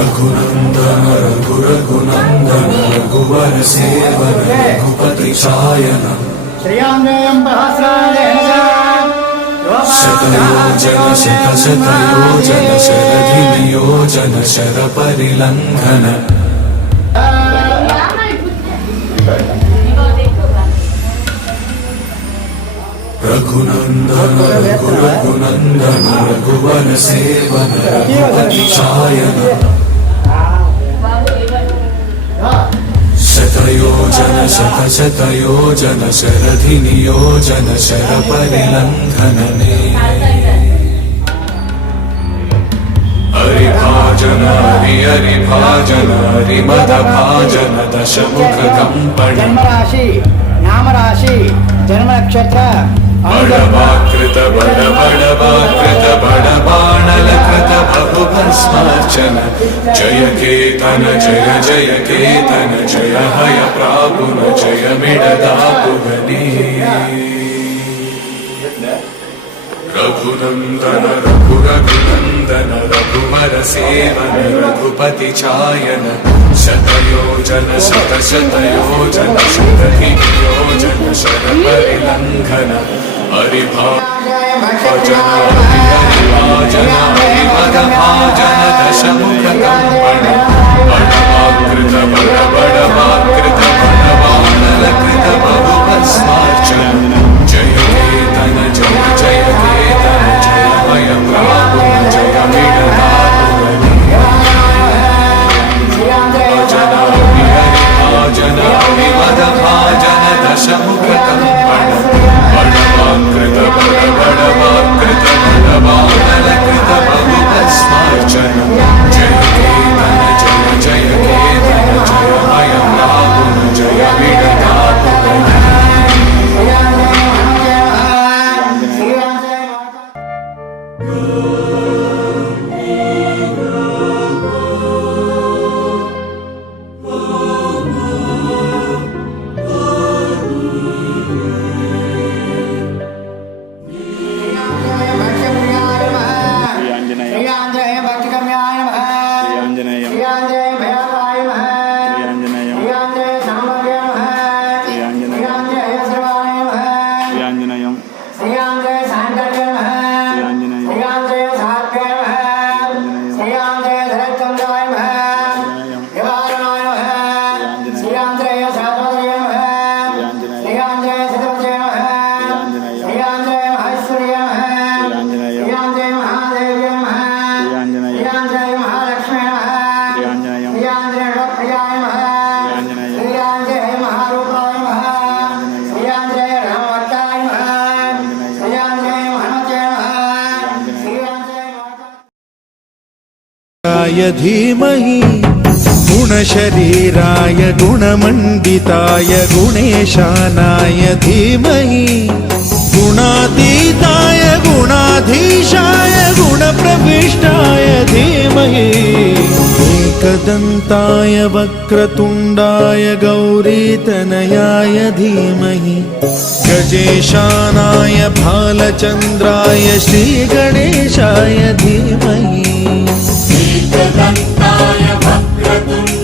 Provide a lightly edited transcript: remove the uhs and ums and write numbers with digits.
रघुनंदन रघुनंदन रघुवर seven Raghupati चायन शतयोजन शतशतयोजन शरधिनियोजन शरपरिलंघन Raghunandan Raghunandan रघुवर seven Raghupati चायन शतयोजन शतशतयोजन शरधिनियोजन शरपरिलंघनने हरिभाजन हरिभाजन हरिमदभाजन दशमुख कंपन जन्मराशि नामराशि जन्म नक्षत्र बड़वाकृत बड़वाकृत बड़बाणलकृत बहुभस्मार्चन जय केतन जय जय केतन जय हय प्रापुन जय मिडदापुगने रघुनंदन रघुनंदन रघुवर सेवन रघुपति चायन शतयोजन शतशतयोजन शतधियोजन शरपरिलंघन हरिभाजन हरिभाजन हरिमदभाजन दशमुख कंपन बड़वाकृत बड़वाकृत बड़बाणलकृत बहुभस्मार्चन जय केतन जय जय केतन जय हय प्रापुन जय मिडदापुगने जन हरिमदभाजन दशमुख कंपन बड़वाकृत बड़वाकृत बड़बाणलकृत बहुभस्मार्चन जय केतन जय जय केतन जय हय प्रापुन जय मिडदापुगने धीमहि गुणशरीराय गुणमण्डिताय गुणेशानाय धीमहि गुणातीताय गुणाधीशाय गुणप्रविष्टाय धीमहि एकदन्ताय वक्रतुण्डाय गौरीतनयाय धीमहि गजेशानाय भालचन्द्राय श्रीगणेशाय धीमहि एकदन्ताय वक्रतुण्डाय